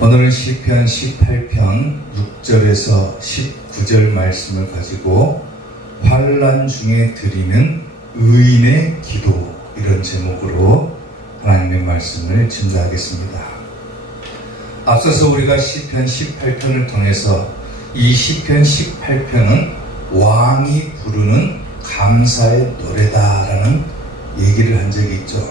오늘은 시편 18편 6절에서 19절 말씀을 가지고 환난 중에 드리는 의인의 기도, 이런 제목으로 하나님의 말씀을 증거하겠습니다. 앞서서 우리가 시편 18편을 통해서 이 시편 18편은 왕이 부르는 감사의 노래다라는 얘기를 한 적이 있죠.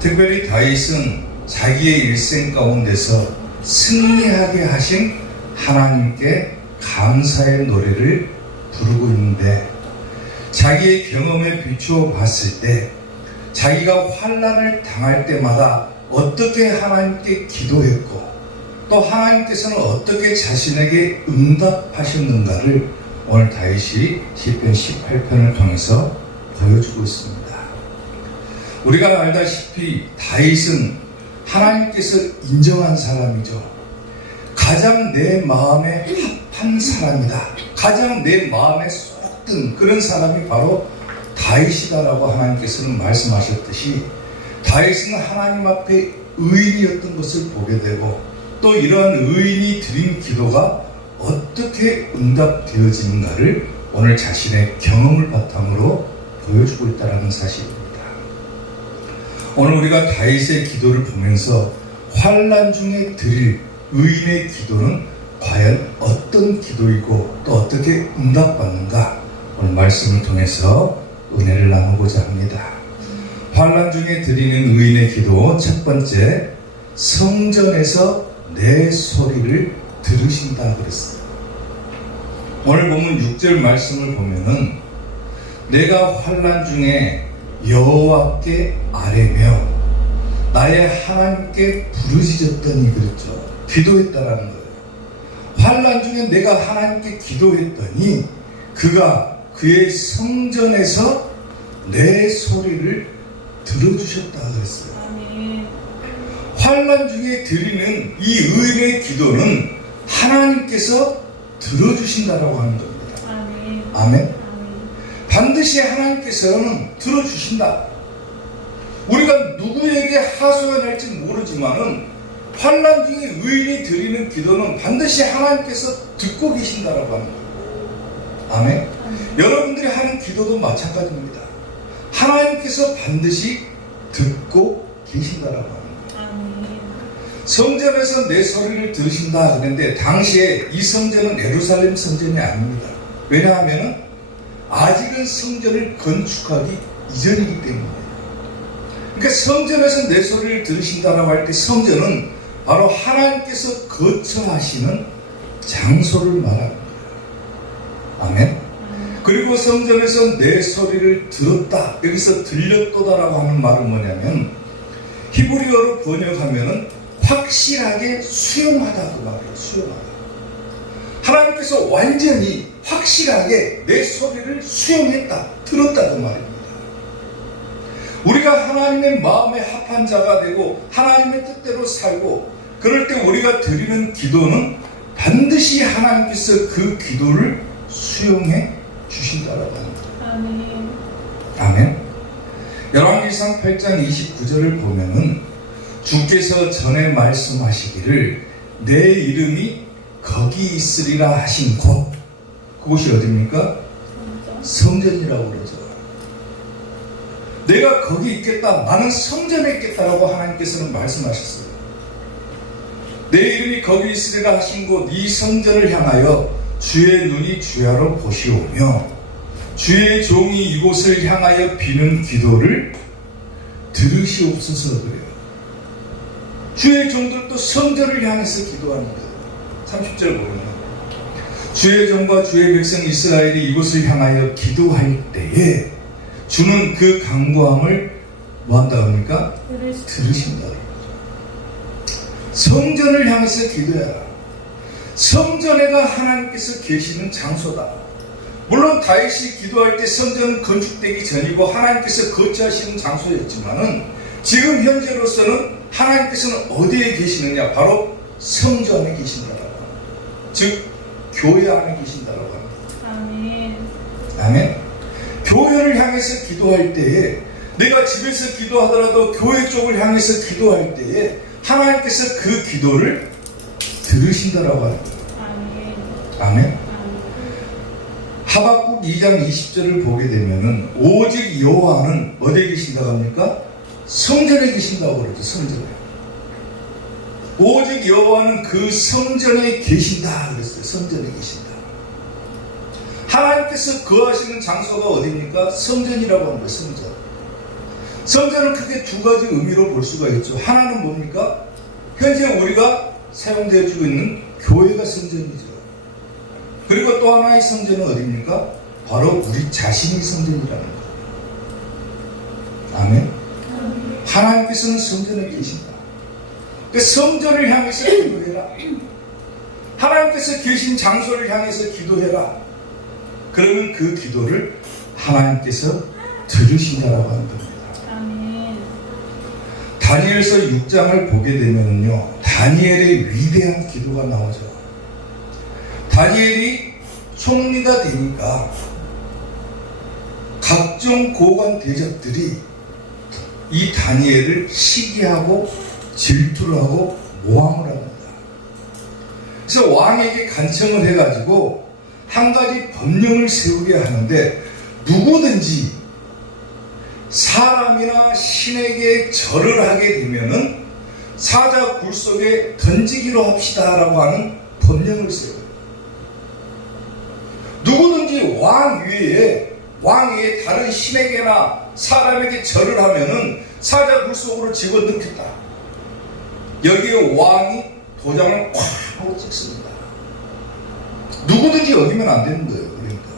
특별히 다윗은 자기의 일생 가운데서 승리하게 하신 하나님께 감사의 노래를 부르고 있는데, 자기의 경험에 비추어 봤을 때 자기가 환난을 당할 때마다 어떻게 하나님께 기도했고 또 하나님께서는 어떻게 자신에게 응답하셨는가를 오늘 다윗이 시편 18편을 통해서 보여주고 있습니다. 우리가 알다시피 다윗은 하나님께서 인정한 사람이죠. 가장 내 마음에 합한 사람이다, 가장 내 마음에 쏙 든 그런 사람이 바로 다윗이다라고 하나님께서는 말씀하셨듯이, 다윗은 하나님 앞에 의인이었던 것을 보게 되고 또 이러한 의인이 드린 기도가 어떻게 응답되어지는가를 오늘 자신의 경험을 바탕으로 보여주고 있다는 사실입니다. 오늘 우리가 다윗의 기도를 보면서 환난 중에 드릴 의인의 기도는 과연 어떤 기도이고 또 어떻게 응답받는가, 오늘 말씀을 통해서 은혜를 나누고자 합니다. 환난 중에 드리는 의인의 기도, 첫 번째, 성전에서 내 소리를 들으신다 그랬어요. 오늘 보면 6절 말씀을 보면은 내가 환난 중에 여호와께 아뢰며 나의 하나님께 부르짖었더니, 그랬죠. 기도했다라는 거예요. 환난 중에 내가 하나님께 기도했더니 그가 그의 성전에서 내 소리를 들어주셨다 그랬어요. 아멘. 환난 중에 드리는 이 의인의 기도는 하나님께서 들어주신다라고 하는 겁니다. 아멘. 아멘. 반드시 하나님께서는 들어주신다. 우리가 누구에게 하소연할지 모르지만은 환난 중에 의인이 드리는 기도는 반드시 하나님께서 듣고 계신다라고 하는 거예요. 아멘. 여러분들이 하는 기도도 마찬가지입니다. 하나님께서 반드시 듣고 계신다라고 하는 거예요. 아멘. 성전에서 내 소리를 들으신다 그랬는데, 당시에 이 성전은 예루살렘 성전이 아닙니다. 왜냐하면 아직은 성전을 건축하기 이전이기 때문이에요. 그러니까 성전에서 내 소리를 들으신다라고 할 때 성전은 바로 하나님께서 거처하시는 장소를 말합니다. 아멘. 그리고 성전에서 내 소리를 들었다, 여기서 들렸도다라고 하는 말은 뭐냐면, 히브리어로 번역하면은 확실하게 수용하다 그 말이에요. 수용하다. 하나님께서 완전히 확실하게 내 소리를 수용했다, 들었다 그 말입니다. 우리가 하나님의 마음에 합한 자가 되고 하나님의 뜻대로 살고 그럴 때 우리가 드리는 기도는 반드시 하나님께서 그 기도를 수용해 주신다라고 합니다. 아멘. 아멘. 열왕기상 8장 29절을 보면은 주께서 전에 말씀하시기를 내 이름이 거기 있으리라 하신 곳, 그곳이 어디입니까? 성전이라고 그러죠. 내가 거기 있겠다, 나는 성전에 있겠다라고 하나님께서는 말씀하셨어요. 내 이름이 거기 있으리라 하신 곳, 이 성전을 향하여 주의 눈이 주야로 보시오며 주의 종이 이곳을 향하여 비는 기도를 들으시옵소서 그래요. 주의 종들도 성전을 향해서 기도하는 거예요. 30절 보면 주의 종과 주의 백성 이스라엘이 이곳을 향하여 기도할 때에 주는 그 간구함을 뭐한다 합니까? 들으신다. 성전을 향해서 기도해라. 성전에가 하나님께서 계시는 장소다. 물론 다윗이 기도할 때 성전은 건축되기 전이고 하나님께서 거처하시는 장소였지만은 지금 현재로서는 하나님께서는 어디에 계시느냐? 바로 성전에 계신다라고 합니다. 즉 교회 안에 계신다라고 합니다. 아멘. 아멘. 교회를 향해서 기도할 때에, 내가 집에서 기도하더라도 교회 쪽을 향해서 기도할 때에 하나님께서 그 기도를 들으신다라고 하는 거예요. 아멘. 하박국 2장 20절을 보게 되면은 오직 여호와는 어디에 계신다고 합니까? 성전에 계신다고 그러죠. 성전에. 오직 여호와는 그 성전에 계신다 그랬어요. 성전에 계신다. 하나님께서 거하시는 장소가 어디입니까? 성전이라고 하는 거예요. 성전. 성전은 크게 두 가지 의미로 볼 수가 있죠. 하나는 뭡니까? 현재 우리가 사용되어지고 있는 교회가 성전이죠. 그리고 또 하나의 성전은 어디입니까? 바로 우리 자신이 성전이라는 거예요. 아멘. 하나님께서는 성전에 계신다. 그 성전을 향해서 기도해라. 하나님께서 계신 장소를 향해서 기도해라. 그러면 그 기도를 하나님께서 들으신다라고 하는 겁니다. 아멘. 다니엘서 6장을 보게 되면요, 다니엘의 위대한 기도가 나오죠. 다니엘이 총리가 되니까 각종 고관 대적들이 이 다니엘을 시기하고 질투를 하고 모함을 합니다. 그래서 왕에게 간청을 해가지고 한 가지 법령을 세우게 하는데, 누구든지 사람이나 신에게 절을 하게 되면은 사자 굴 속에 던지기로 합시다라고 하는 법령을 세워요. 누구든지 왕 위에 다른 신에게나 사람에게 절을 하면은 사자 굴 속으로 집어넣겠다. 여기에 왕이 도장을 콱 하고 찍습니다. 누구든지 어기면 안 되는 거예요. 그러니까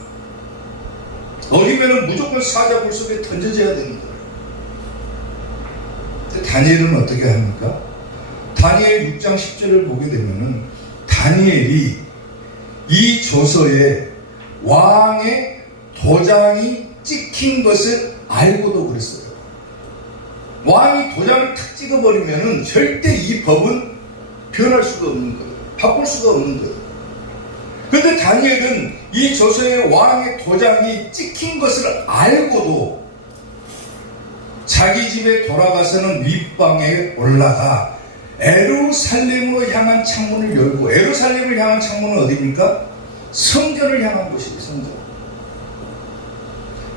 어기면은 무조건 사자 굴 속에 던져져야 되는 거예요. 근데 다니엘은 어떻게 합니까? 다니엘 6장 10절을 보게 되면은 다니엘이 이 조서에 왕의 도장이 찍힌 것을 알고도 그랬어요. 왕이 도장을 탁 찍어버리면은 절대 이 법은 변할 수가 없는 거예요. 바꿀 수가 없는 거예요. 그런데 다니엘은 이 조서에 왕의 도장이 찍힌 것을 알고도 자기 집에 돌아가서는 윗방에 올라가 예루살렘으로 향한 창문을 열고, 예루살렘을 향한 창문은 어디입니까? 성전을 향한 곳이에요. 성전.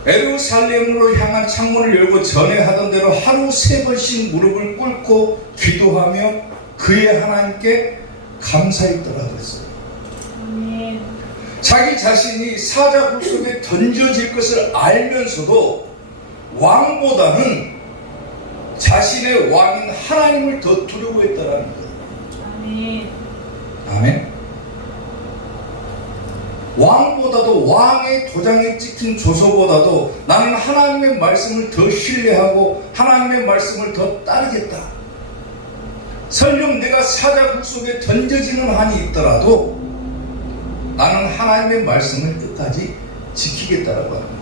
예루살렘으로 향한 창문을 열고 전에 하던 대로 하루 3번씩 무릎을 꿇고 기도하며 그의 하나님께 감사했더라 그랬어요. 자기 자신이 사자굴 속에 던져질 것을 알면서도 왕보다는 자신의 왕인 하나님을 더 두려워했다라는 거예요. 아멘. 아멘. 왕보다도, 왕의 도장에 찍힌 조서보다도 나는 하나님의 말씀을 더 신뢰하고 하나님의 말씀을 더 따르겠다. 설령 내가 사자굴 속에 던져지는 한이 있더라도 나는 하나님의 말씀을 끝까지 지키겠다라고 합니다.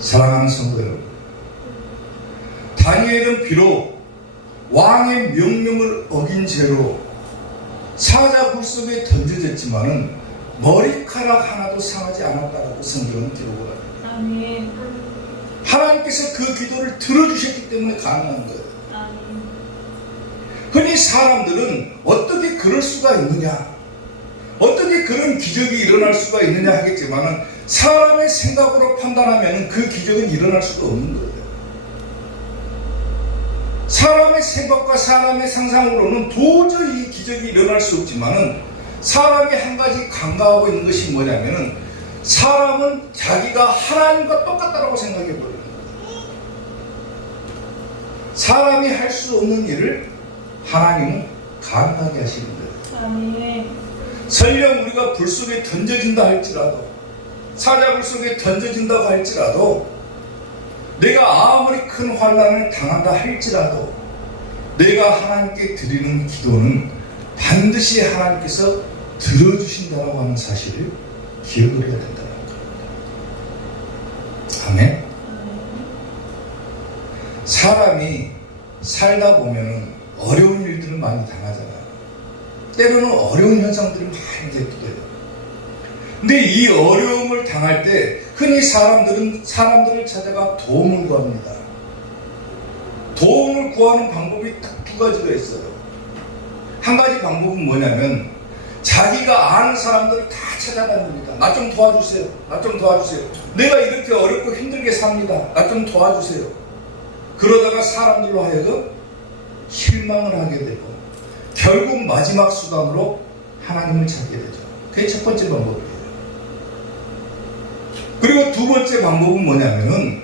사랑하는 성도 여러분, 다니엘은 비록 왕의 명령을 어긴 채로 사자굴 속에 던져졌지만은 머리카락 하나도 상하지 않았다라고 성경은 기록을 합니다. 아멘. 하나님께서 그 기도를 들어주셨기 때문에 가능한 거예요. 아멘. 흔히 사람들은 어떻게 그럴 수가 있느냐, 어떻게 그런 기적이 일어날 수가 있느냐 하겠지만은 사람의 생각으로 판단하면 그 기적은 일어날 수가 없는 거예요. 사람의 생각과 사람의 상상으로는 도저히 이 기적이 일어날 수 없지만은 사람이 한 가지 간과하고 있는 것이 뭐냐면은 사람은 자기가 하나님과 똑같다라고 생각해 버리는 거예요. 사람이 할 수 없는 일을 하나님은 가능하게 하시는 거예요. 아멘. 설령 우리가 불 속에 던져진다 할지라도, 사자굴 속에 던져진다고 할지라도, 내가 아무리 큰 환난을 당한다 할지라도 내가 하나님께 드리는 기도는 반드시 하나님께서 들어주신다라고 하는 사실을 기억을 해야 된다는 겁니다. 아멘. 사람이 살다 보면은 어려운 일들을 많이 당하잖아요. 때로는 어려운 현상들이 많이 겪게 돼요. 근데 이 어려움을 당할 때 흔히 사람들을 찾아가 도움을 구합니다. 도움을 구하는 방법이 딱 두 두 가지가 있어요. 한 가지 방법은 뭐냐면 자기가 아는 사람들을 다 찾아다닙니다. 나 좀 도와주세요. 나 좀 도와주세요. 내가 이렇게 어렵고 힘들게 삽니다. 나 좀 도와주세요. 그러다가 사람들로 하여금 실망을 하게 되고 결국 마지막 수단으로 하나님을 찾게 되죠. 그게 첫 번째 방법이에요. 그리고 두 번째 방법은 뭐냐면은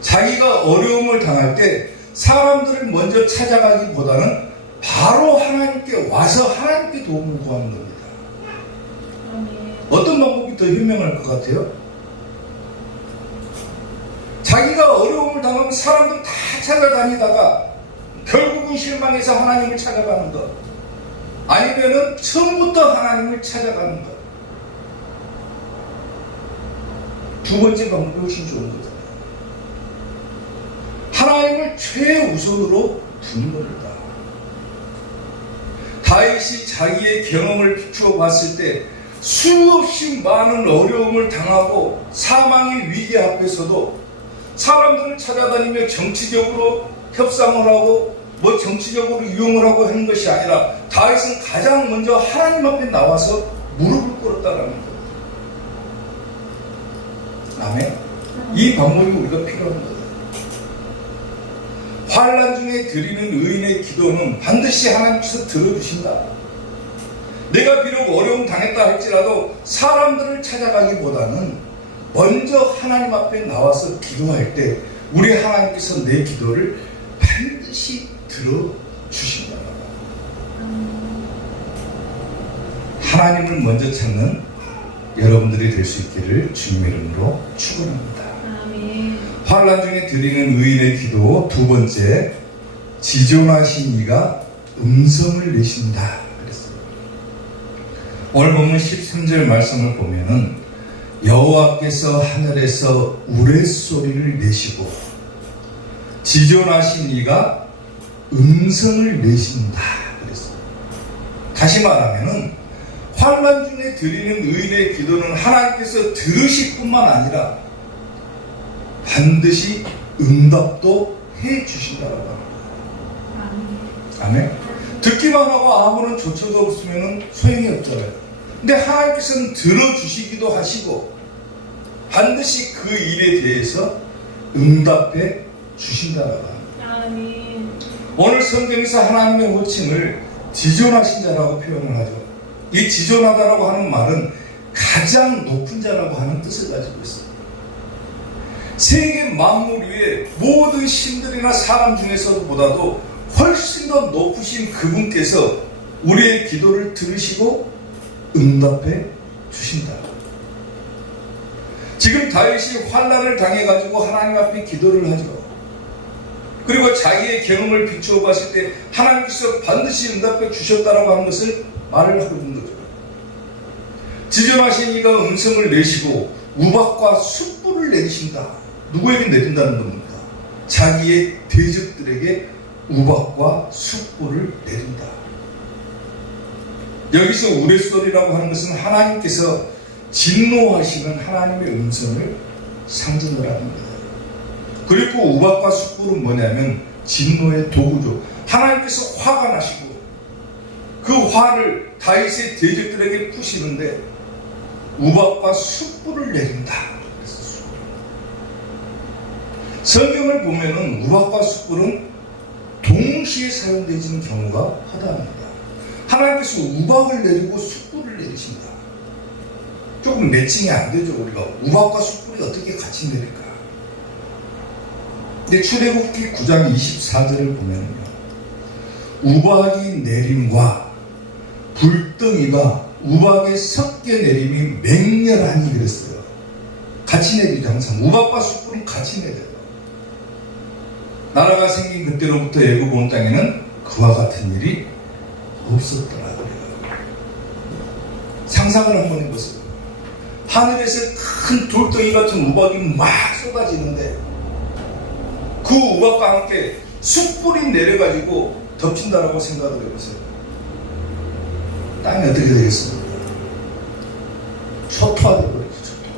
자기가 어려움을 당할 때 사람들을 먼저 찾아가기보다는 바로 하나님께 와서 하나님께 도움을 구하는 겁니다. 아멘. 어떤 방법이 더 현명할 것 같아요? 자기가 어려움을 당하면 사람들 다 찾아다니다가 결국은 실망해서 하나님을 찾아가는 것, 아니면은 처음부터 하나님을 찾아가는 것. 두 번째 방법이 훨씬 좋은 거잖아요. 하나님을 최우선으로 두는 겁니다. 다윗이 자기의 경험을 비추어 봤을 때 수없이 많은 어려움을 당하고 사망의 위기 앞에서도 사람들을 찾아다니며 정치적으로 협상을 하고 뭐 정치적으로 이용을 하고 하는 것이 아니라 다윗은 가장 먼저 하나님 앞에 나와서 무릎을 꿇었다라는 거예요. 아멘. 이 방법이 우리가 필요한 거예요. 환난 중에 드리는 의인의 기도는 반드시 하나님께서 들어주신다. 내가 비록 어려움 당했다 할지라도 사람들을 찾아가기보다는 먼저 하나님 앞에 나와서 기도할 때 우리 하나님께서 내 기도를 반드시 들어주신다. 하나님을 먼저 찾는 여러분들이 될 수 있기를 주님의 이름으로 축원합니다. 아멘. 환난 중에 드리는 의인의 기도 두 번째, 지존하신 이가 음성을 내신다 그랬어요. 오늘 보면 13절 말씀을 보면은 여호와께서 하늘에서 우레소리를 내시고 지존하신 이가 음성을 내신다 그랬어요. 다시 말하면은 환난 중에 드리는 의인의 기도는 하나님께서 들으실 뿐만 아니라 반드시 응답도 해 주신다라고 합니다. 아멘. 듣기만 하고 아무런 조처도 없으면 소용이 없잖아요. 근데 하나님께서는 들어주시기도 하시고 반드시 그 일에 대해서 응답해 주신다라고 합니다. 아멘. 오늘 성경에서 하나님의 호칭을 지존하신 자라고 표현을 하죠. 이 지존하다라고 하는 말은 가장 높은 자라고 하는 뜻을 가지고 있습니다. 세계 만물 위에 모든 신들이나 사람 중에서보다도 훨씬 더 높으신 그분께서 우리의 기도를 들으시고 응답해 주신다. 지금 다윗이 환난을 당해가지고 하나님 앞에 기도를 하죠. 그리고 자기의 경험을 비추어 봤을 때 하나님께서 반드시 응답해 주셨다라고 하는 것을 말을 하고 있는 거죠. 지존하신 이가 음성을 내시고 우박과 숯불을 내리신다. 누구에게 내린다는 겁니까? 자기의 대적들에게 우박과 숯불을 내린다. 여기서 우레소리라고 하는 것은 하나님께서 진노하시는 하나님의 음성을 상징을 하는 거예요. 그리고 우박과 숯불은 뭐냐면 진노의 도구죠. 하나님께서 화가 나시고 그 화를 다윗의 대적들에게 푸시는데 우박과 숯불을 내린다. 성경을 보면은 우박과 숯불은 동시에 사용되는 경우가 허다합니다. 하나님께서 우박을 내리고 숯불을 내리신다. 조금 매칭이 안 되죠. 우리가 우박과 숯불이 어떻게 같이 내릴까? 근데 출애굽기 9장 24절을 보면요, 우박이 내림과 불덩이가 우박에 섞여 내림이 맹렬하니 그랬어요. 같이 내리죠. 항상 우박과 숯불은 같이 내려요. 나라가 생긴 그때로부터 애굽 온 땅에는 그와 같은 일이 없었더라 그래요. 상상을 한번 해보세요. 하늘에서 큰 돌덩이 같은 우박이 막 쏟아지는데 그 우박과 함께 숯불이 내려가지고 덮친다라고 생각을 해보세요. 땅이 어떻게 되겠습니까? 초토화되어버리죠. 초토화.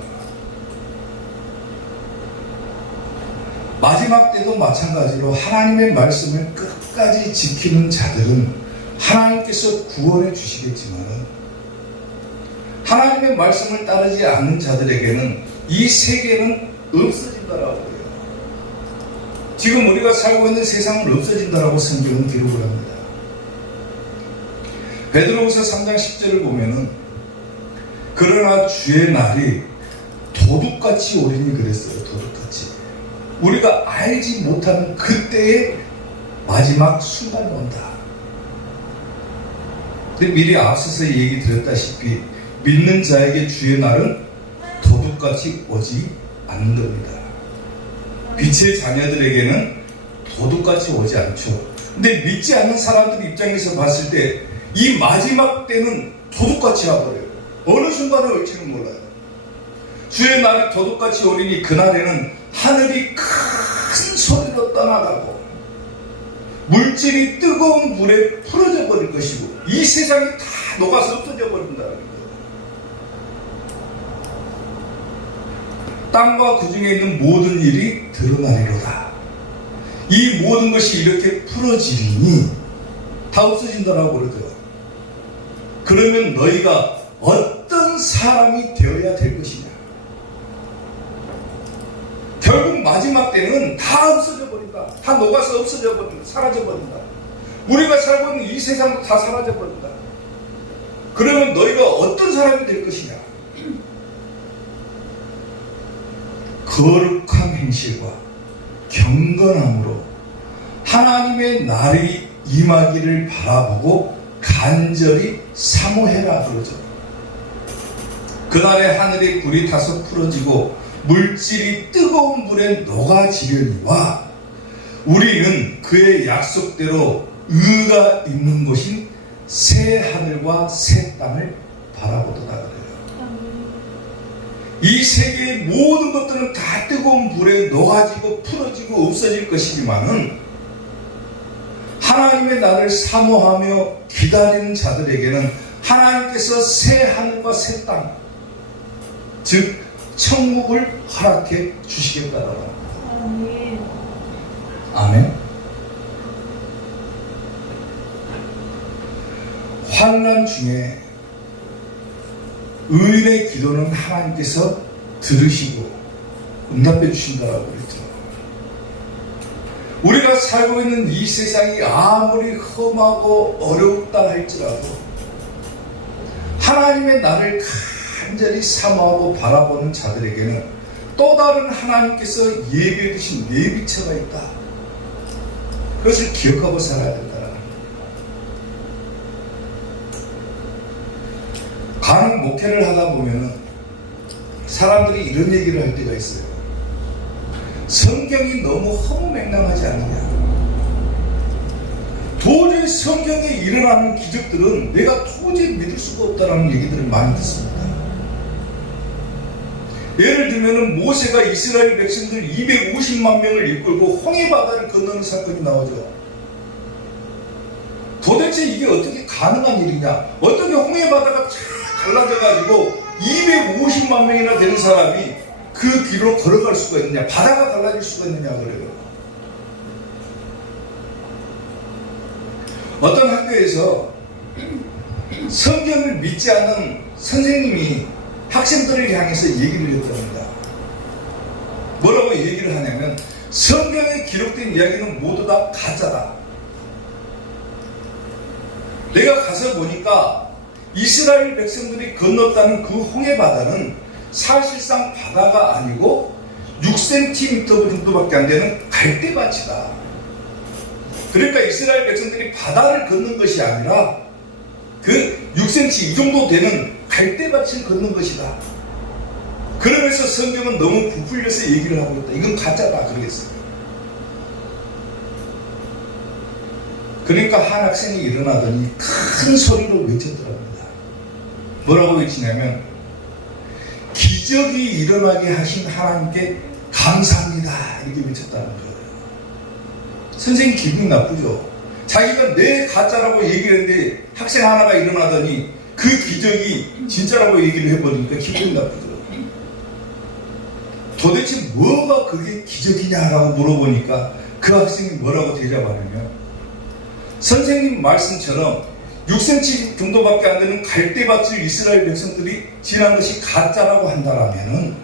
마지막 때도 마찬가지로 하나님의 말씀을 끝까지 지키는 자들은 하나님께서 구원해 주시겠지만 하나님의 말씀을 따르지 않는 자들에게는 이 세계는 없어진다라고 해요. 지금 우리가 살고 있는 세상은 없어진다라고 성경은 기록을 합니다. 베드로후서 3장 10절을 보면은 그러나 주의 날이 도둑같이 오리니 그랬어요. 도둑같이. 우리가 알지 못하는 그때의 마지막 순간이 온다. 근데 미리 앞서서 얘기 드렸다시피 믿는 자에게 주의 날은 도둑같이 오지 않는 겁니다. 빛의 자녀들에게는 도둑같이 오지 않죠. 근데 믿지 않는 사람들 입장에서 봤을 때 이 마지막 때는 도둑같이 와버려요. 어느 순간에 올지는 몰라요. 주의 날이 도둑같이 오리니 그날에는 하늘이 큰 소리로 떠나가고 물질이 뜨거운 물에 풀어져 버릴 것이고 이 세상이 다 녹아서 없어져 버린다는 거예요. 땅과 그 중에 있는 모든 일이 드러나리로다. 이 모든 것이 이렇게 풀어지리니 다 없어진다라고 그러죠. 그러면 너희가 어떤 사람이 되어야 될 것이냐. 결국 마지막 때는 다 없어져 버린다. 다 녹아서 없어져 버린다. 사라져 버린다. 우리가 살고 있는 이 세상도 다 사라져 버린다. 그러면 너희가 어떤 사람이 될 것이냐. 거룩한 행실과 경건함으로 하나님의 날이 임하기를 바라보고 간절히 사모해라 그러죠. 그날에 하늘에 불이 타서 풀어지고 물질이 뜨거운 물에 녹아지려니와 우리는 그의 약속대로 의가 있는 곳인 새 하늘과 새 땅을 바라보도다 그래요. 이 세계의 모든 것들은 다 뜨거운 불에 녹아지고 풀어지고 없어질 것이지만은 하나님의 날을 사모하며 기다리는 자들에게는 하나님께서 새 하늘과 새 땅, 즉 천국을 허락해 주시겠다라고 합니다. 아멘. 환난 중에 의인의 기도는 하나님께서 들으시고 응답해 주신다라고 그랬죠. 우리가 살고 있는 이 세상이 아무리 험하고 어렵다 할지라도 하나님의 나를 간절히 사모하고 바라보는 자들에게는 또 다른 하나님께서 예비해 두신 예비처가 있다. 그것을 기억하고 살아야 된다. 간혹 목회를 하다 보면 사람들이 이런 얘기를 할 때가 있어요. 성경이 너무 허무맹랑하지 않느냐. 도저히 성경에 일어나는 기적들은 내가 도저히 믿을 수가 없다는 얘기들을 많이 듣습니다. 예를 들면 모세가 이스라엘 백성들 250만 명을 이끌고 홍해바다를 건너는 사건이 나오죠. 도대체 이게 어떻게 가능한 일이냐. 어떻게 홍해바다가 쫙 갈라져가지고 250만 명이나 되는 사람이 그 길로 걸어갈 수가 있느냐. 바다가 갈라질 수가 있느냐 그래요. 어떤 학교에서 성경을 믿지 않는 선생님이 학생들을 향해서 얘기를 했답니다. 뭐라고 얘기를 하냐면 성경에 기록된 이야기는 모두 다 가짜다. 내가 가서 보니까 이스라엘 백성들이 건넜다는 그 홍해바다는 사실상 바다가 아니고 6cm 정도밖에 안 되는 갈대밭이다. 그러니까 이스라엘 백성들이 바다를 걷는 것이 아니라 그 6cm 이 정도 되는 갈대밭을 걷는 것이다. 그러면서 성경은 너무 부풀려서 얘기를 하고 있다. 이건 가짜다 그러겠어요. 그러니까 한 학생이 일어나더니 큰 소리로 외쳤더랍니다. 뭐라고 외치냐면 기적이 일어나게 하신 하나님께 감사합니다 이렇게 외쳤다는 거예요. 선생님 기분이 나쁘죠. 자기가 내 가짜라고 얘기를 했는데 학생 하나가 일어나더니 그 기적이 진짜라고 얘기를 해버리니까 기분이 나쁘죠. 도대체 뭐가 그게 기적이냐라고 물어보니까 그 학생이 뭐라고 대답하냐면, 선생님 말씀처럼 6cm 정도밖에 안 되는 갈대밭을 이스라엘 백성들이 지난 것이 가짜라고 한다라면은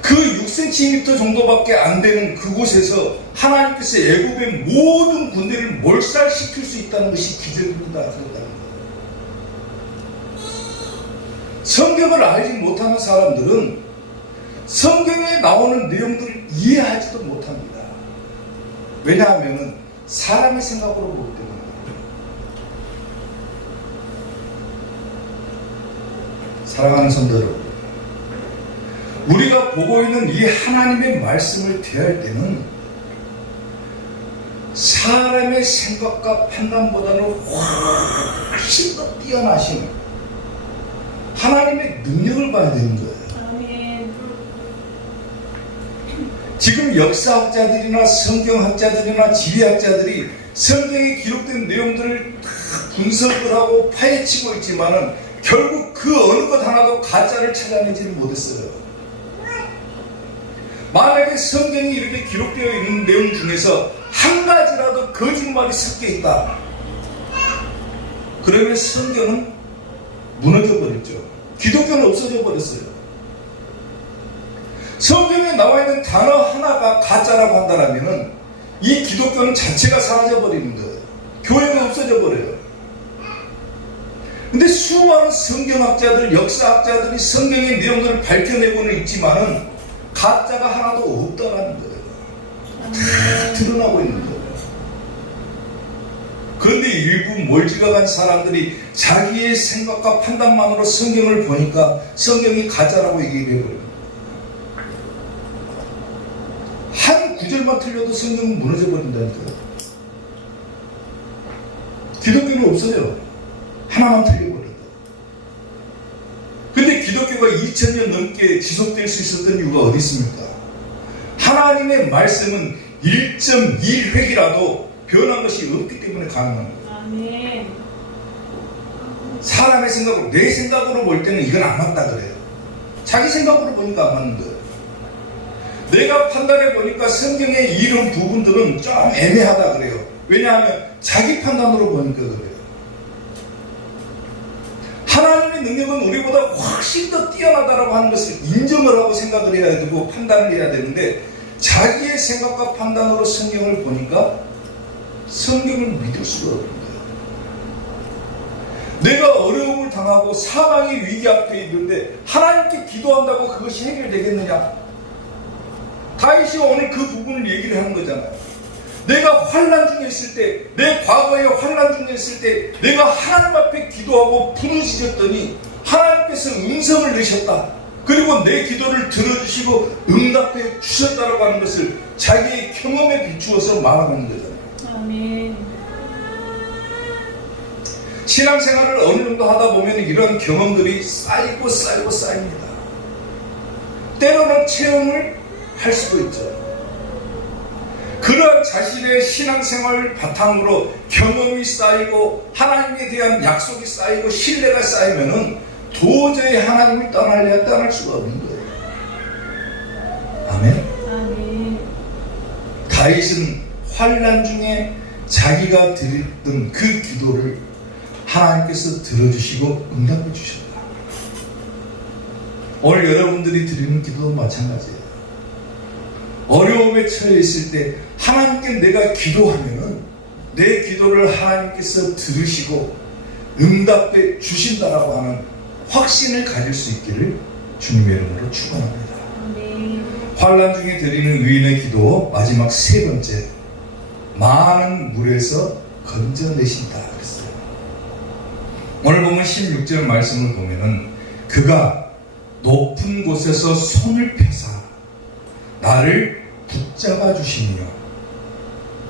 그 6cm 정도밖에 안 되는 그곳에서 하나님께서 애굽의 모든 군대를 몰살시킬 수 있다는 것이 기적입니다. 그랬다는 거예요. 성경을 알지 못하는 사람들은 성경에 나오는 내용들을 이해하지도 못합니다. 왜냐하면 사람의 생각으로 보기 때문에. 사랑하는 성도 여러분, 우리가 보고 있는 이 하나님의 말씀을 대할 때는 사람의 생각과 판단보다는 훨씬 더 뛰어나신 하나님의 능력을 봐야 되는 거예요. 아멘. 지금 역사학자들이나 성경학자들이나 지리학자들이 성경에 기록된 내용들을 다 분석을 하고 파헤치고 있지만은 결국 그 어느 것 하나도 가짜를 찾아내지는 못했어요. 만약에 성경이 이렇게 기록되어 있는 내용 중에서 한 가지라도 거짓말이 섞여 있다, 그러면 성경은 무너져 버렸죠. 기독교는 없어져 버렸어요. 성경에 나와 있는 단어 하나가 가짜라고 한다면 이 기독교는 자체가 사라져 버리는 거예요. 교회가 없어져 버려요. 근데 수많은 성경학자들, 역사학자들이 성경의 내용들을 밝혀내고는 있지만은 가짜가 하나도 없다라는 거예요. 다 드러나고 있는 거예요. 그런데 일부 몰지각한 사람들이 자기의 생각과 판단만으로 성경을 보니까 성경이 가짜라고 얘기해버려요. 한 구절만 틀려도 성경은 무너져 버린다니까요. 기독교는 없어요. 하나만 틀려버렸다. 근데 기독교가 2000년 넘게 지속될 수 있었던 이유가 어디 있습니까? 하나님의 말씀은 1.1획이라도 변한 것이 없기 때문에 가능한 거예요. 아멘. 사람의 생각으로, 내 생각으로 볼 때는 이건 안 맞다 그래요. 자기 생각으로 보니까 안 맞는 거예요. 내가 판단해 보니까 성경의 이런 부분들은 좀 애매하다 그래요. 왜냐하면 자기 판단으로 보니까 그래요. 하나님의 능력은 우리보다 훨씬 더 뛰어나다라고 하는 것을 인정을 하고 생각을 해야 되고 판단을 해야 되는데, 자기의 생각과 판단으로 성경을 보니까 성경을 믿을 수가 없는 거예요. 내가 어려움을 당하고 사망의 위기 앞에 있는데 하나님께 기도한다고 그것이 해결되겠느냐? 다윗이 오늘 그 부분을 얘기를 하는 거잖아요. 내가 환난 중에 있을 때, 내 과거에 환난 중에 있을 때 내가 하나님 앞에 기도하고 부르짖었더니 하나님께서 음성을 내셨다. 그리고 내 기도를 들어주시고 응답해 주셨다라고 하는 것을 자기의 경험에 비추어서 말하는 거잖아요. 아멘. 신앙생활을 어느 정도 하다 보면 이런 경험들이 쌓이고 쌓입니다. 때로는 체험을 할 수도 있죠. 그런 자신의 신앙생활 바탕으로 경험이 쌓이고 하나님에 대한 약속이 쌓이고 신뢰가 쌓이면은 도저히 하나님을 떠날 수가 없는 거예요. 아멘. 아멘. 다윗은 환난 중에 자기가 드렸던 그 기도를 하나님께서 들어주시고 응답해 주셨다. 오늘 여러분들이 드리는 기도도 마찬가지예요. 어려움에 처해 있을 때 하나님께 내가 기도하면은 내 기도를 하나님께서 들으시고 응답해 주신다라고 하는 확신을 가질 수 있기를 주님의 이름으로 축원합니다. 아멘. 환난 중에 드리는 의인의 기도 마지막 세 번째, 많은 물에서 건져내신다 그랬어요. 오늘 보면 16절 말씀을 보면은 그가 높은 곳에서 손을 펴사 나를 붙잡아 주시며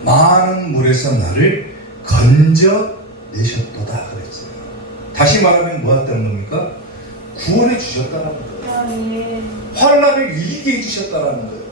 많은 물에서 나를 건져내셨도다 그랬어요. 다시 말하면 뭐였다는 겁니까? 구원해 주셨다는 거예요. 아멘. 환난을 이기게 해주셨다는 거예요.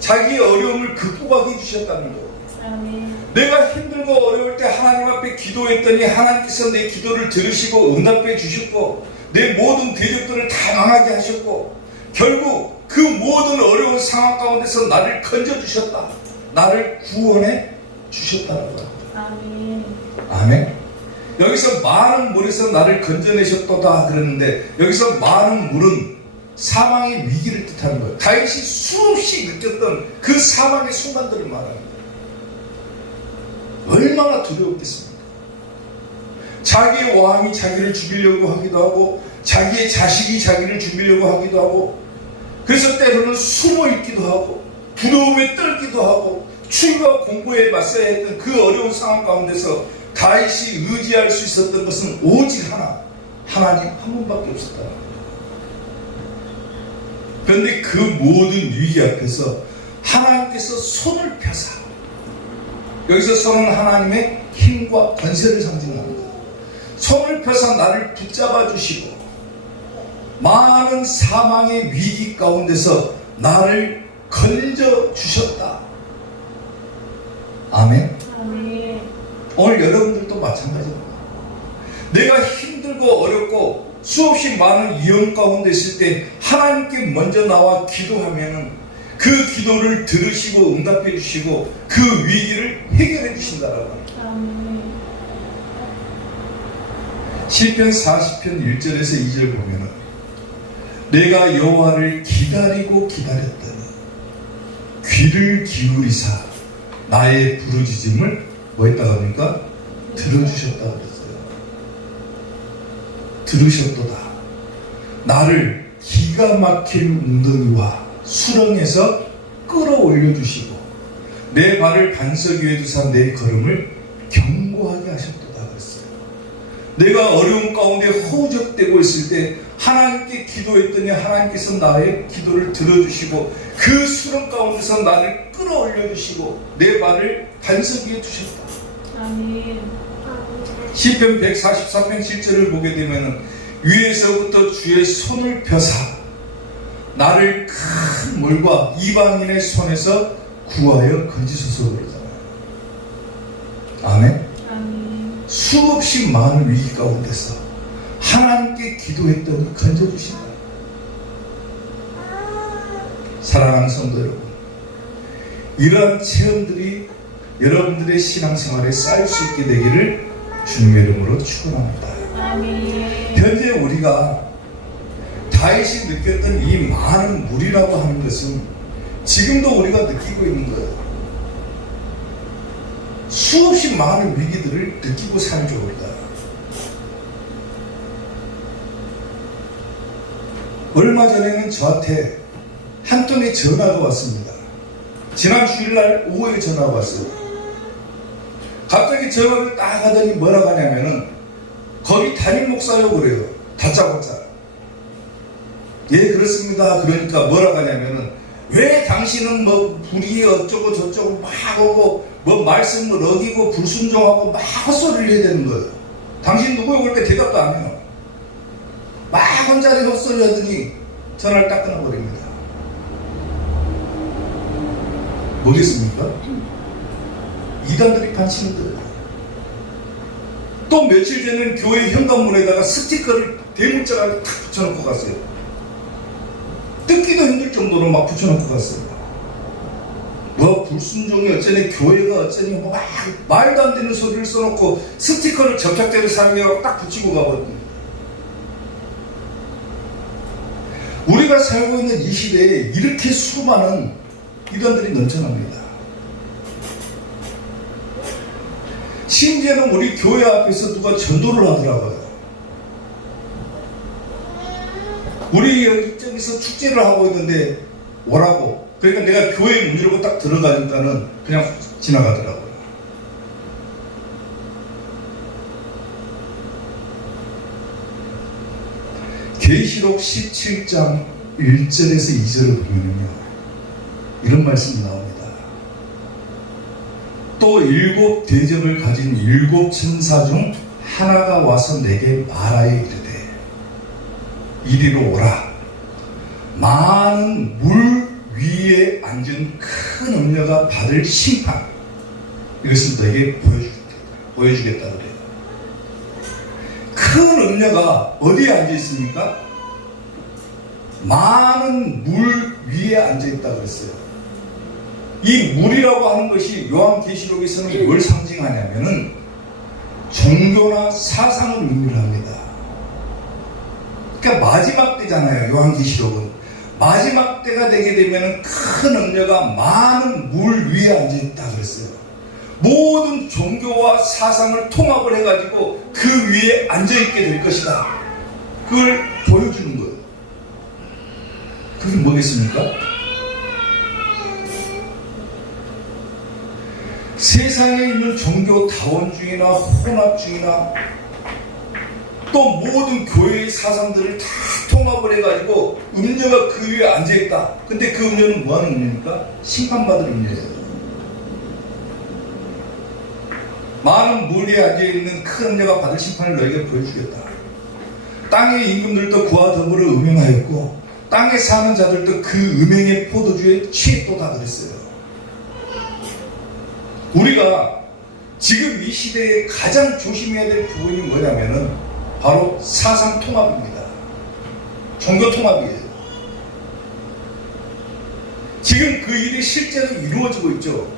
자기의 어려움을 극복하게 해주셨다는 거예요. 아멘. 내가 힘들고 어려울 때 하나님 앞에 기도했더니 하나님께서 내 기도를 들으시고 응답해 주셨고 내 모든 대적들을 다 망하게 하셨고 결국 그 모든 어려운 상황 가운데서 나를 건져주셨다. 나를 구원해 주셨다라고 합니다. 아멘. 아멘. 여기서 많은 물에서 나를 건져내셨도다 그랬는데, 여기서 많은 물은 사망의 위기를 뜻하는 거예요. 다윗이 수없이 느꼈던 그 사망의 순간들을 말합니다. 얼마나 두려웠겠습니까? 자기의 왕이 자기를 죽이려고 하기도 하고, 자기의 자식이 자기를 죽이려고 하기도 하고, 그래서 때로는 숨어 있기도 하고, 두려움에 떨기도 하고, 추위와 공고에 맞서야 했던 그 어려운 상황 가운데서 다윗이 의지할 수 있었던 것은 오직 하나님 한 분밖에 없었다. 그런데 그 모든 위기 앞에서 하나님께서 손을 펴사, 여기서 손은 하나님의 힘과 권세를 상징합니다. 손을 펴서 나를 붙잡아 주시고 많은 사망의 위기 가운데서 나를 건져 주셨다. 아멘. 아멘. 오늘 여러분들도 마찬가지입니다. 내가 힘들고 어렵고 수없이 많은 위험 가운데 있을 때 하나님께 먼저 나와 기도하면 그 기도를 들으시고 응답해 주시고 그 위기를 해결해 주신다라고 합니다. 아멘. 시편 40편 1절에서 2절 보면은 내가 여호와를 기다리고 기다렸더니 귀를 기울이사 나의 부르짖음을 뭐 했다고 합니까? 들어주셨다고 그랬어요. 들으셨도다. 나를 기가 막힐 웅덩이와 수렁에서 끌어올려 주시고 내 발을 반석 위에 두사 내 걸음을 견고하게 하셨도다 그랬어요. 내가 어려움 가운데 허우적대고 있을 때 하나님께 기도했더니 하나님께서 나의 기도를 들어주시고 그 수렁 가운데서 나를 끌어올려 주시고 내 발을 반석 위에 두셨다. 아멘. 시편 143편 7절을 보게 되면 위에서부터 주의 손을 펴사 나를 큰 물과 이방인의 손에서 구하여 건지소서 그러잖아요. 아멘. 아멘. 수없이 많은 위기 가운데서 하나님께 기도했더니 건져주신다. 사랑하는 성도 여러분, 이러한 체험들이 여러분들의 신앙생활에 쌓일 수 있게 되기를 주님의 이름으로 축원합니다. 아멘. 현재 우리가 다윗이 느꼈던 이 많은 물이라고 하는 것은 지금도 우리가 느끼고 있는 거예요. 수없이 많은 위기들을 느끼고 살죠 우리가. 얼마 전에는 저한테 한 통의 전화가 왔습니다. 지난 주일날 오후에 전화가 왔어요. 갑자기 전화를 딱 하더니 뭐라고 하냐면은 거기 담임 목사요 그래요. 다짜고짜. 예 그렇습니다. 그러니까 뭐라고 하냐면은 왜 당신은 뭐 불이 어쩌고 저쩌고 막 하고 뭐 말씀을 어기고 불순종하고 막 헛소리를 해야 되는 거예요. 당신 누구요? 그럴 때 대답도 안 해요. 막 혼자리 헛소리 하더니 전화를 딱 끊어버립니다. 뭐겠습니까? 이단들이 판치는 거예요. 또 며칠 전에는 교회 현관문에다가 스티커를 대문자가 탁 붙여놓고 갔어요. 뜯기도 힘들 정도로 막 붙여놓고 갔어요. 뭐 불순종이 어쩌니 교회가 어쩌니 뭐 막 말도 안 되는 소리를 써놓고 스티커를 접착제로 사용해서 딱 붙이고 가거든요. 우리가 살고 있는 이 시대에 이렇게 수많은 이단들이 넘쳐납니다. 심지어는 우리 교회 앞에서 누가 전도를 하더라고요. 우리 여기저기서 축제를 하고 있는데 오라고. 그러니까 내가 교회 문 열고 딱 들어가니까는 그냥 지나가더라고요. 계시록 17장 1절에서 2절을 보면요 이런 말씀이 나옵니다. 또 7 대접을 가진 7 천사 중 하나가 와서 내게 말하여 이르되 이리로 오라. 많은 물 위에 앉은 큰 음녀가 받을 심판 이것을 너에게 보여주겠다 그래요. 큰 음녀가 어디에 앉아 있습니까? 많은 물 위에 앉아있다 그랬어요. 이 물이라고 하는 것이 요한계시록에서는 뭘 상징하냐면은 종교나 사상을 의미를 합니다. 그러니까 마지막 때잖아요. 요한계시록은 마지막 때가 되게 되면 큰 음녀가 많은 물 위에 앉아있다 그랬어요. 모든 종교와 사상을 통합을 해가지고 그 위에 앉아있게 될 것이다. 그걸 보여주는 거예요. 그게 뭐겠습니까? 세상에 있는 종교 다원주의나 혼합주의나 또 모든 교회의 사상들을 다 통합을 해가지고 음녀가 그 위에 앉아있다. 근데 그 음녀는 뭐하는 음녀입니까? 심판받을 음녀예요. 많은 물 위에 앉아있는 큰 음녀가 받을 심판을 너에게 보여주겠다. 땅의 임금들도 그와 더불어 음행하였고 땅에 사는 자들도 그 음행의 포도주에 취했도다 그랬어요. 우리가 지금 이 시대에 가장 조심해야 될 부분이 뭐냐면은 바로 사상 통합입니다. 종교 통합이에요. 지금 그 일이 실제로 이루어지고 있죠.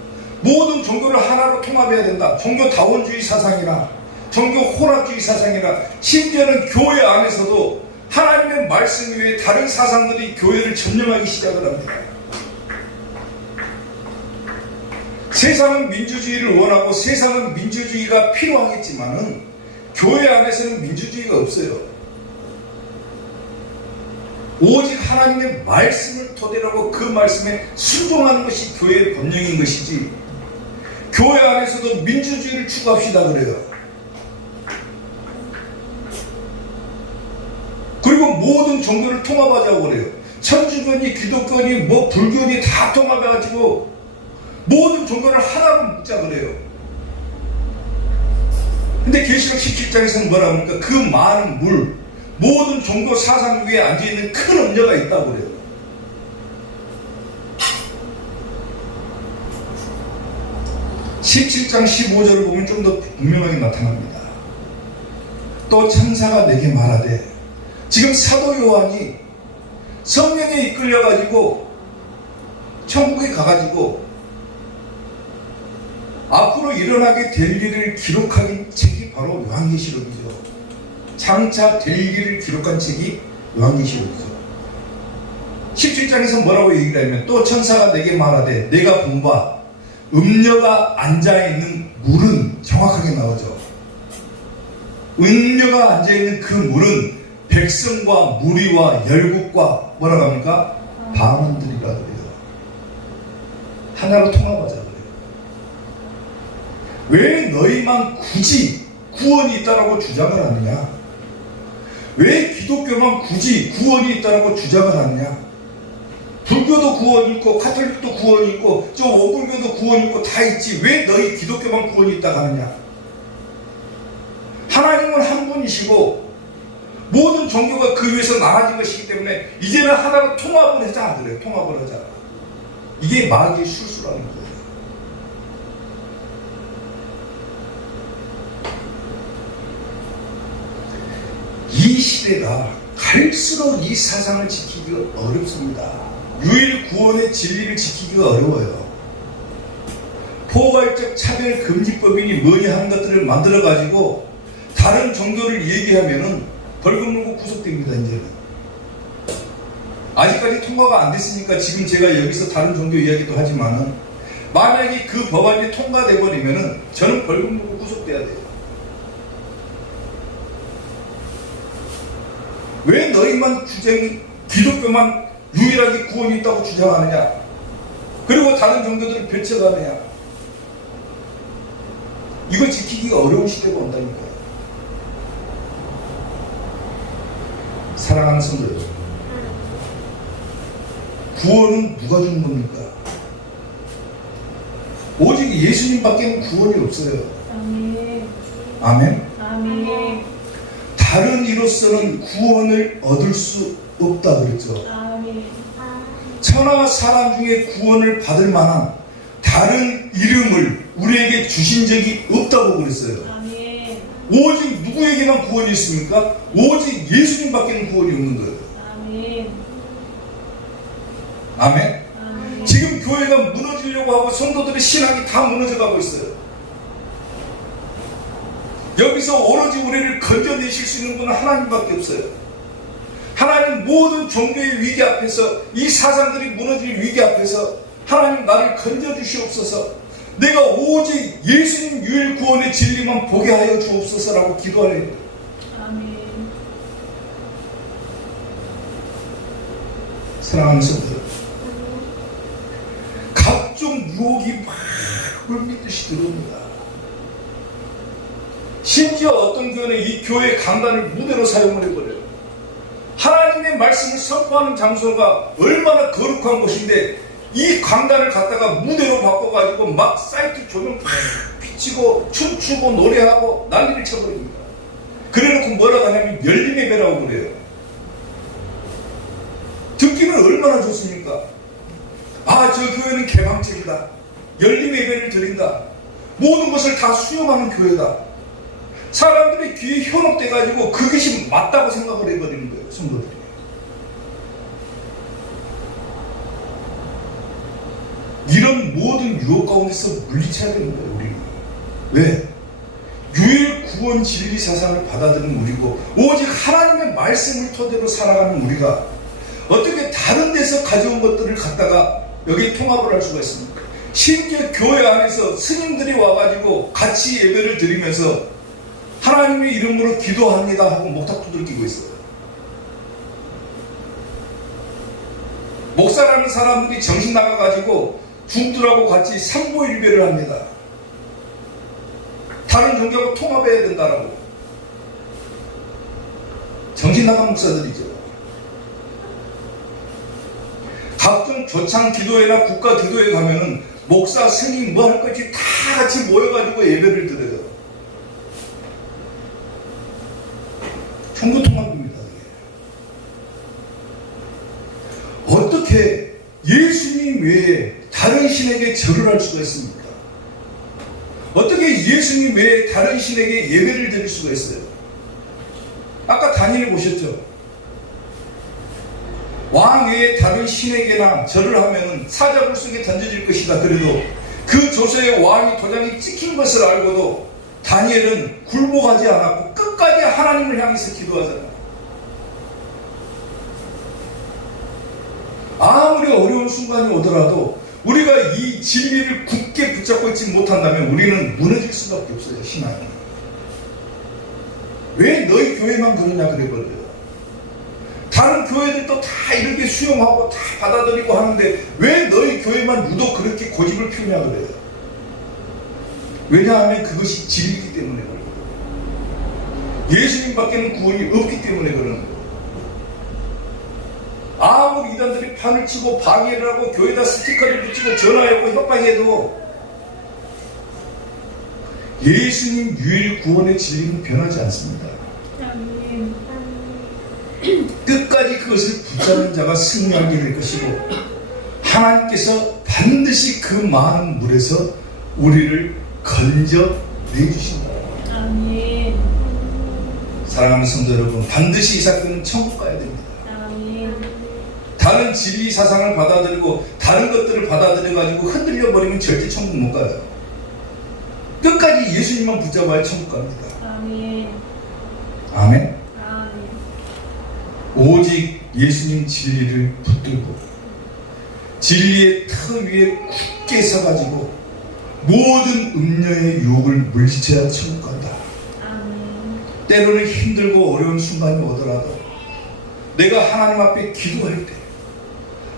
모든 종교를 하나로 통합해야 된다. 종교 다원주의 사상이나 종교 혼합주의 사상이나 심지어는 교회 안에서도 하나님의 말씀 외에 다른 사상들이 교회를 점령하기 시작을 합니다. 세상은 민주주의를 원하고 세상은 민주주의가 필요하겠지만은 교회 안에서는 민주주의가 없어요. 오직 하나님의 말씀을 토대로 하고 그 말씀에 순종하는 것이 교회의 법령인 것이지 교회 안에서도 민주주의를 추구합시다 그래요. 그리고 모든 종교를 통합하자고 그래요. 천주교니 기독교니 뭐 불교니 다 통합해가지고 모든 종교를 하나로 묶자 그래요. 근데 계시록 17장에서는 뭐라 합니까? 그 많은 물, 모든 종교 사상 위에 앉아있는 큰 음녀가 있다고 그래요. (17장 15절을) 보면 좀 더 분명하게 나타납니다. 또 천사가 내게 말하되, 지금 사도 요한이 성령에 이끌려가지고 천국에 가가지고 앞으로 일어나게 될 일을 기록한 책이 바로 요한계시록이죠. 장차 될 일을 기록한 책이 요한계시록이죠. 17장에서 뭐라고 얘기를 하냐면 또 천사가 내게 말하되 내가 본 바 음녀가 앉아있는 물은 정확하게 나오죠. 음녀가 앉아있는 그 물은 백성과 무리와 열국과 뭐라고 합니까? 방언들이라 그래요. 하나로 통합하자 그래요. 왜 너희만 굳이 구원이 있다라고 주장을 하느냐? 왜 기독교만 굳이 구원이 있다라고 주장을 하느냐? 불교도 구원이 있고 카톨릭도 구원이 있고 저 오불교도 구원이 있고 다 있지 왜 너희 기독교만 구원이 있다고 하느냐? 하나님은 한 분이시고 모든 종교가 그 위에서 나눠진 것이기 때문에 이제는 하나로 통합을 하자 그래요. 통합을 하자. 이게 마귀의 술수라는 거예요. 이 시대가 갈수록 이 사상을 지키기가 어렵습니다. 유일 구원의 진리를 지키기가 어려워요. 포괄적 차별 금지법이니 뭐니 하는 것들을 만들어 가지고 다른 종교를 얘기하면은 벌금 물고 구속됩니다. 이제는 아직까지 통과가 안 됐으니까 지금 제가 여기서 다른 종교 이야기도 하지만은 만약에 그 법안이 통과돼 버리면은 저는 벌금 물고 구속돼야 돼요. 왜 너희만 기독교만 유일하게 구원이 있다고 주장하느냐? 그리고 다른 종교들을 펼쳐가느냐? 이거 지키기가 어려운 시대가 온다니까요. 사랑하는 성도 여러분, 구원은 누가 주는 겁니까? 오직 예수님밖에 구원이 없어요. 아멘. 아멘. 아멘. 다른 이로서는 구원을 얻을 수 없다 그랬죠. 아멘. 천하 사람 중에 구원을 받을 만한 다른 이름을 우리에게 주신 적이 없다고 그랬어요. 아멘. 오직 누구에게만 구원이 있습니까? 오직 예수님밖에는 구원이 없는 거예요. 아멘. 아멘. 아멘. 지금 교회가 무너지려고 하고 성도들의 신앙이 다 무너져가고 있어요. 여기서 오로지 우리를 건져내실 수 있는 분은 하나님밖에 없어요. 하나님 모든 종교의 위기 앞에서, 이 사상들이 무너질 위기 앞에서 하나님 나를 건져주시옵소서, 내가 오직 예수님 유일 구원의 진리만 보게 하여 주옵소서라고 기도하래요. 아멘. 사랑하는 성도, 각종 유혹이 막 물밀듯이 들어옵니다. 심지어 어떤 교회는 이 교회 강단을 무대로 사용을 해버려요. 하나님의 말씀을 선포하는 장소가 얼마나 거룩한 곳인데 이 강단을 갖다가 무대로 바꿔가지고 막 사이트 조명 팍 비치고 춤추고 노래하고 난리를 쳐버립니다. 그래놓고 뭐라고 하냐면 열린 예배라고 그래요. 듣기는 얼마나 좋습니까? 아, 저 교회는 개방적이다, 열린 예배를 드린다, 모든 것을 다 수용하는 교회다. 사람들의 귀에 현혹돼가지고 그것이 맞다고 생각을 해버리는 거예요, 성도들이. 이런 모든 유혹 가운데서 물리쳐야 되는 거예요, 우리는. 왜? 유일 구원 진리 사상을 받아들이는 우리고 오직 하나님의 말씀을 토대로 살아가는 우리가 어떻게 다른 데서 가져온 것들을 갖다가 여기에 통합을 할 수가 있습니까? 심지어 교회 안에서 스님들이 와가지고 같이 예배를 드리면서 하나님의 이름으로 기도합니다 하고 목탁 두들기고 있어요. 목사라는 사람들이 정신 나가가지고 중들하고 같이 삼보일배를 합니다. 다른 종교하고 통합해야 된다라고. 정신 나간 목사들이죠. 각종 조창 기도회나 국가 기도회 가면은 목사, 스님 뭐 할 것이 다 같이 모여가지고 예배를 드려요. 종교통합입니다. 어떻게 예수님 외에 다른 신에게 절을 할 수가 있습니까? 어떻게 예수님 외에 다른 신에게 예배를 드릴 수가 있어요? 아까 다니엘 보셨죠? 왕 외에 다른 신에게나 절을 하면 사자굴 속에 던져질 것이다. 그래도 그 조서에 왕이 도장이 찍힌 것을 알고도 다니엘은 굴복하지 않았고 끝까지 하나님을 향해서 기도하잖아요. 아무리 어려운 순간이 오더라도 우리가 이 진리를 굳게 붙잡고 있지 못한다면 우리는 무너질 수밖에 없어요, 신앙이. 왜 너희 교회만 그러냐 그래버려요. 다른 교회들도 다 이렇게 수용하고 다 받아들이고 하는데 왜 너희 교회만 유독 그렇게 고집을 피우냐 그래요. 왜냐하면 그것이 진리이기 때문에 그래요. 예수님밖에는 구원이 없기 때문에 그러는 거예요. 아무리 이단들이 판을 치고 방해를 하고 교회에다 스티커를 붙이고 전화하고 협박해도 예수님 유일 구원의 진리는 변하지 않습니다. 아멘. 끝까지 그것을 붙잡는 자가 승리하게 될 것이고 하나님께서 반드시 그 많은 물에서 우리를 건져내주신다. 아멘. 사랑하는 성도 여러분, 반드시 이 사건은 천국 가야 됩니다. 아멘. 다른 진리 사상을 받아들이고 다른 것들을 받아들여가지고 흔들려 버리면 절대 천국 못 가요. 끝까지 예수님만 붙잡아야 천국 갑니다. 아멘. 아멘. 아멘. 오직 예수님 진리를 붙들고 진리의 터 위에 굳게 서가지고 모든 음녀의 유혹을 물리쳐야 천국 간다. 아멘. 때로는 힘들고 어려운 순간이 오더라도 내가 하나님 앞에 기도할 때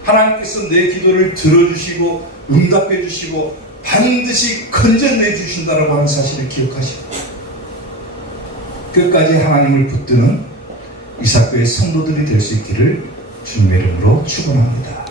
하나님께서 내 기도를 들어주시고 응답해 주시고 반드시 건져내 주신다라고 하는 사실을 기억하시고 끝까지 하나님을 붙드는 이사교의 성도들이 될 수 있기를 주님의 이름으로 축원합니다.